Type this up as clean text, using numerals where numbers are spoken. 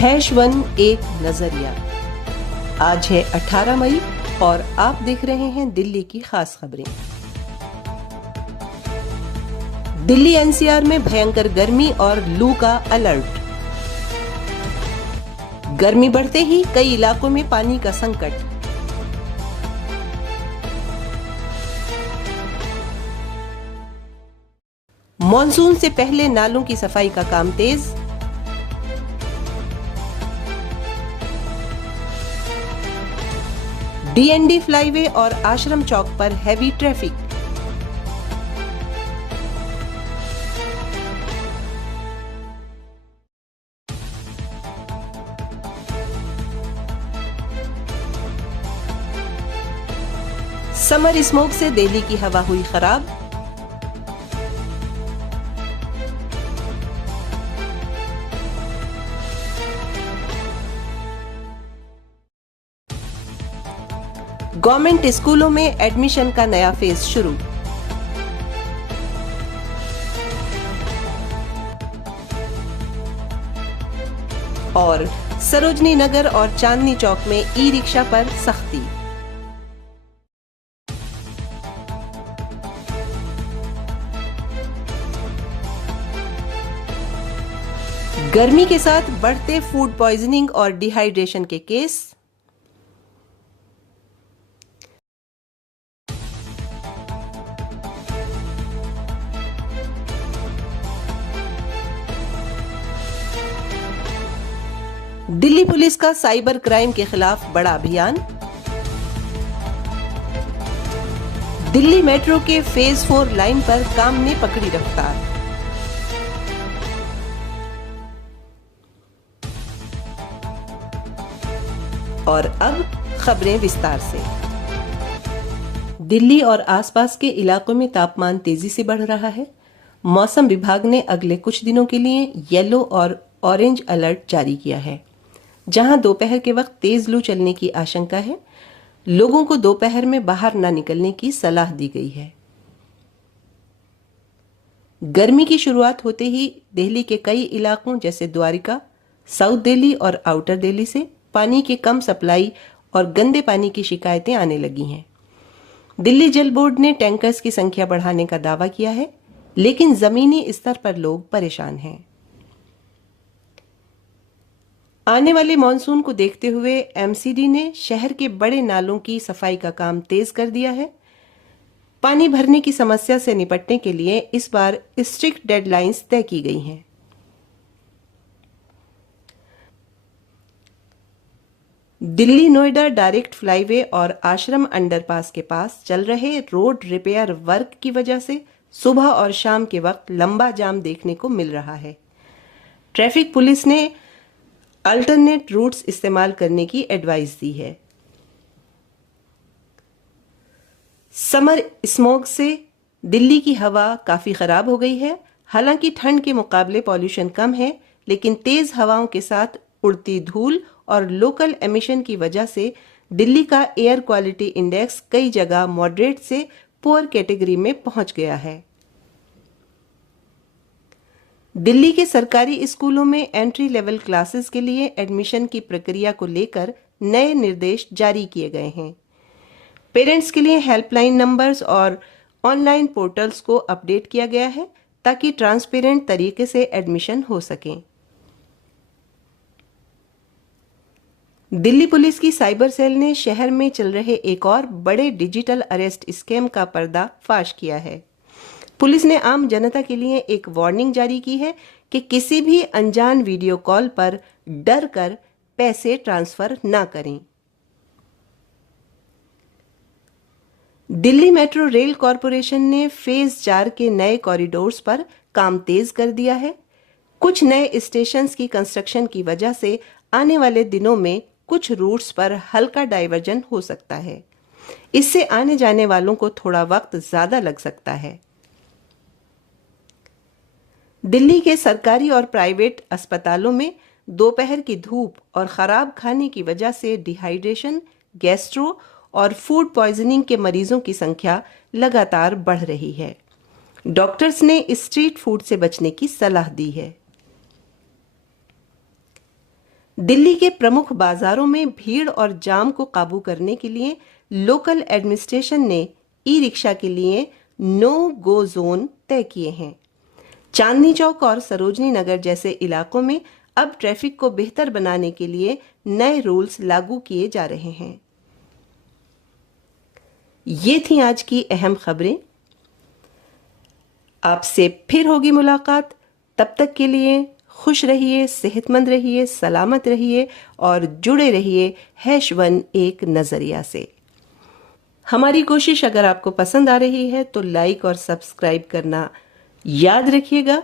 हैश-1 एक नजरिया। आज है 18 मई और आप देख रहे हैं दिल्ली की खास खबरें। दिल्ली एनसीआर में भयंकर गर्मी और लू का अलर्ट। गर्मी बढ़ते ही कई इलाकों में पानी का संकट। मॉनसून से पहले नालों की सफाई का काम तेज। डीएनडी फ्लाईवे और आश्रम चौक पर हैवी ट्रैफिक। समर स्मोक से दिल्ली की हवा हुई खराब। गवर्नमेंट स्कूलों में एडमिशन का नया फेज शुरू। और सरोजनी नगर और चांदनी चौक में ई रिक्शा पर सख्ती। गर्मी के साथ बढ़ते फूड पॉइजनिंग और डिहाइड्रेशन के केस। दिल्ली पुलिस का साइबर क्राइम के खिलाफ बड़ा अभियान। दिल्ली मेट्रो के फेज 4 लाइन पर काम ने पकड़ी रफ्तार। और अब खबरें विस्तार से। दिल्ली और आसपास के इलाकों में तापमान तेजी से बढ़ रहा है। मौसम विभाग ने अगले कुछ दिनों के लिए येलो और ऑरेंज अलर्ट जारी किया है, जहां दोपहर के वक्त तेज लू चलने की आशंका है। लोगों को दोपहर में बाहर न निकलने की सलाह दी गई है। गर्मी की शुरुआत होते ही दिल्ली के कई इलाकों जैसे द्वारिका, साउथ दिल्ली और आउटर दिल्ली से पानी की कम सप्लाई और गंदे पानी की शिकायतें आने लगी हैं। दिल्ली जल बोर्ड ने टैंकर्स की संख्या बढ़ाने का दावा किया है, लेकिन जमीनी स्तर पर लोग परेशान हैं। आने वाले मॉनसून को देखते हुए एमसीडी ने शहर के बड़े नालों की सफाई का काम तेज कर दिया है। पानी भरने की समस्या से निपटने के लिए इस बार स्ट्रिक्ट डेडलाइंस तय की गई हैं। दिल्ली नोएडा डायरेक्ट फ्लाईवे और आश्रम अंडरपास के पास चल रहे रोड रिपेयर वर्क की वजह से सुबह और शाम के वक्त लंबा जाम देखने को मिल रहा है। ट्रैफिक पुलिस ने अल्टरनेट रूट्स इस्तेमाल करने की एडवाइस दी है। समर स्मोग से दिल्ली की हवा काफी खराब हो गई है। हालांकि ठंड के मुकाबले पॉल्यूशन कम है, लेकिन तेज हवाओं के साथ उड़ती धूल और लोकल एमिशन की वजह से दिल्ली का एयर क्वालिटी इंडेक्स कई जगह मॉडरेट से पुअर कैटेगरी में पहुंच गया है। दिल्ली के सरकारी स्कूलों में एंट्री लेवल क्लासेस के लिए एडमिशन की प्रक्रिया को लेकर नए निर्देश जारी किए गए हैं। पेरेंट्स के लिए हेल्पलाइन नंबर्स और ऑनलाइन पोर्टल्स को अपडेट किया गया है, ताकि ट्रांसपेरेंट तरीके से एडमिशन हो सके। दिल्ली पुलिस की साइबर सेल ने शहर में चल रहे एक और बड़े डिजिटल अरेस्ट स्कैम का पर्दाफाश किया है। पुलिस ने आम जनता के लिए एक वार्निंग जारी की है कि किसी भी अनजान वीडियो कॉल पर डर कर पैसे ट्रांसफर न करें। दिल्ली मेट्रो रेल कॉरपोरेशन ने फेज 4 के नए कॉरिडोर्स पर काम तेज कर दिया है। कुछ नए स्टेशंस की कंस्ट्रक्शन की वजह से आने वाले दिनों में कुछ रूट्स पर हल्का डाइवर्जन हो सकता है। इससे आने जाने वालों को थोड़ा वक्त ज्यादा लग सकता है। दिल्ली के सरकारी और प्राइवेट अस्पतालों में दोपहर की धूप और खराब खाने की वजह से डिहाइड्रेशन, गैस्ट्रो और फूड पॉइजनिंग के मरीजों की संख्या लगातार बढ़ रही है। डॉक्टर्स ने स्ट्रीट फूड से बचने की सलाह दी है। दिल्ली के प्रमुख बाजारों में भीड़ और जाम को काबू करने के लिए लोकल एडमिनिस्ट्रेशन ने ई रिक्शा के लिए नो गो जोन तय किए हैं। चांदनी चौक और सरोजनी नगर जैसे इलाकों में अब ट्रैफिक को बेहतर बनाने के लिए नए रूल्स लागू किए जा रहे हैं। ये थी आज की अहम खबरें। आपसे फिर होगी मुलाकात। तब तक के लिए खुश रहिए, सेहतमंद रहिए, सलामत रहिए और जुड़े रहिए #1 एक नजरिया से। हमारी कोशिश अगर आपको पसंद आ रही है तो लाइक और सब्सक्राइब करना याद रखिएगा।